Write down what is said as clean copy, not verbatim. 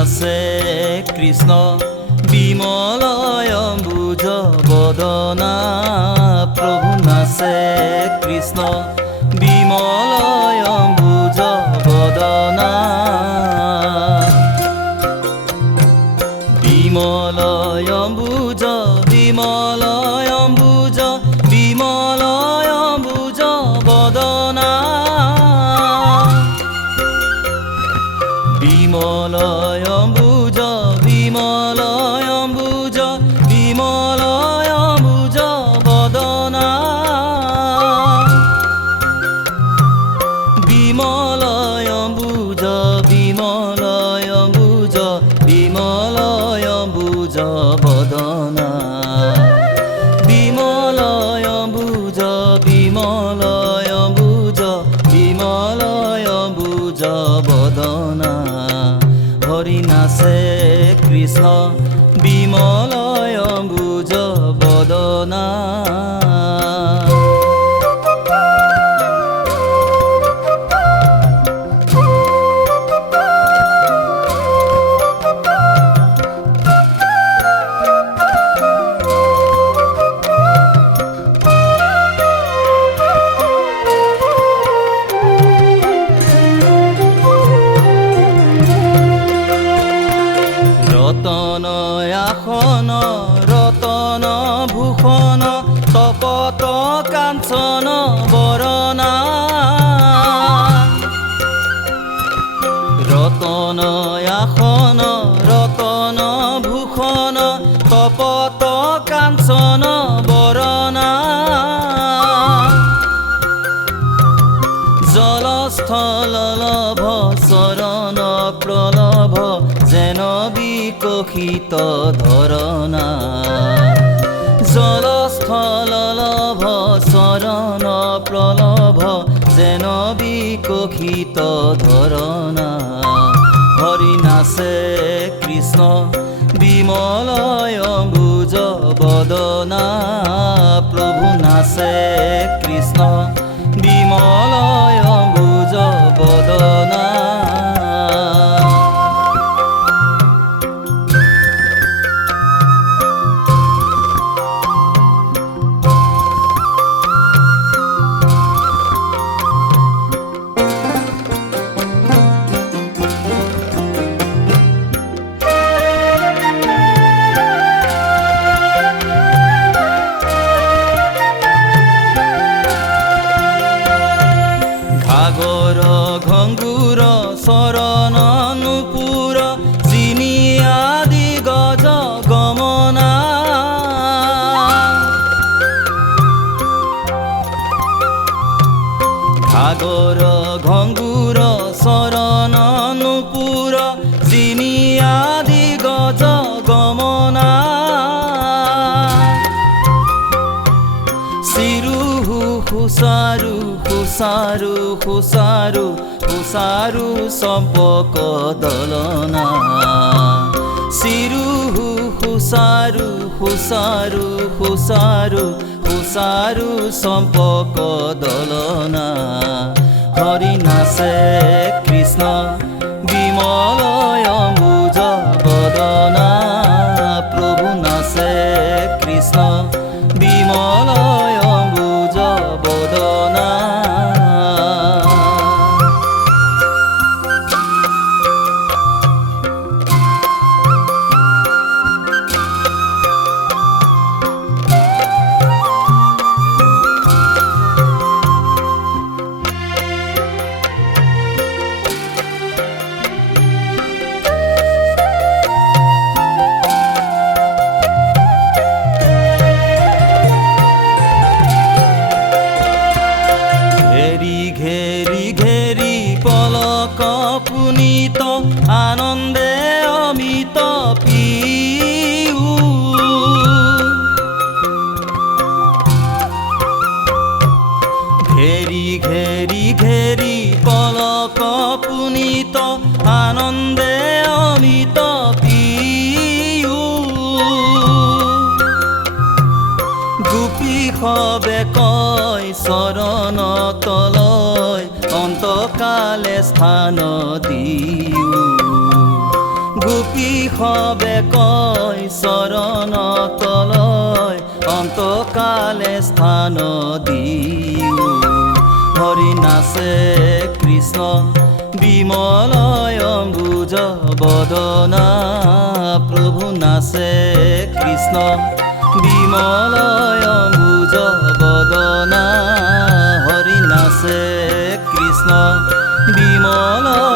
নাচে কৃষ্ণ বিমলয় অম্বুজ বদনা প্ৰভু নাচে কৃষ্ণ বিমলয় অম্বুজ বদনা বিমলয় অম্বুজ বিমলয় অম্বুজ বিমলয় অম্বুজ বদনা বিমলয় অম্বুজ বিমলয় অম্বুজ বিমলয় অম্বুজ বদনা বিমলয় অম্বুজ বিমলয় অম্বুজ বিমলয় অম্বুজ বদনা বিমলয় অম্বুজ বিমলয় অম্বুজ বিমলয় অম্বুজ বদনা হরি নাচে কৃষ্ণ বিমলয় অম্বুজ বদনা ৰতন আসন ৰতন ভূষণ তপত কাঞ্চন বৰণা ৰতন আসন ৰতন ভূষণ তপত কাঞ্চন বৰণা জলস্থল লভ চৰণ প্ৰলভ যেন বিকশিত ধৰণা জলস্থল লভ চৰণ প্ৰলভ যেন বিকশিত ধৰণা হৰি নাচে কৃষ্ণ বিমলয় অম্বুজ বদনা প্ৰভু নাচে কৃষ্ণ বিমলয় অম্বুজ বদনা ঘাগৰ ঘঙ্গুৰ চৰণ নুপুৰ চিনি আদি গজ গমনা ঘাগৰ ঘঙ্গুৰ চৰণ নুপুৰ চিনি আদি গজ গমনা চিৰুহু সুচাৰু সুচাৰু সুচাৰু সুচাৰু চম্পক দলনা চিৰুহু সুচাৰু সুচাৰু সুচাৰু সুচাৰু চম্পক দলনা হৰি নাচে কৃষ্ণ বিমলয় অম্বুজ বদনা প্ৰভু নাচে কৃষ্ণ বিমলয় অম্বুজ বদনা পুনিত আনন্দে অমিত পিউ ঘেৰি ঘেৰি ঘেৰি পলক পুনিত আনন্দে অমিত পিউ গোপী সবে কয় চৰণ তলয় অন্তকালে স্থান দিও গোপী সবে কয় চৰণ তলয় অন্তকালে স্থান দিও হৰি নাচে কৃষ্ণ বিমলয় অম্বুজ বদনা প্ৰভু নাচে কৃষ্ণ বিমলয় অম্বুজ বদনা হৰি নাচে কৃষ্ণ বিমলয়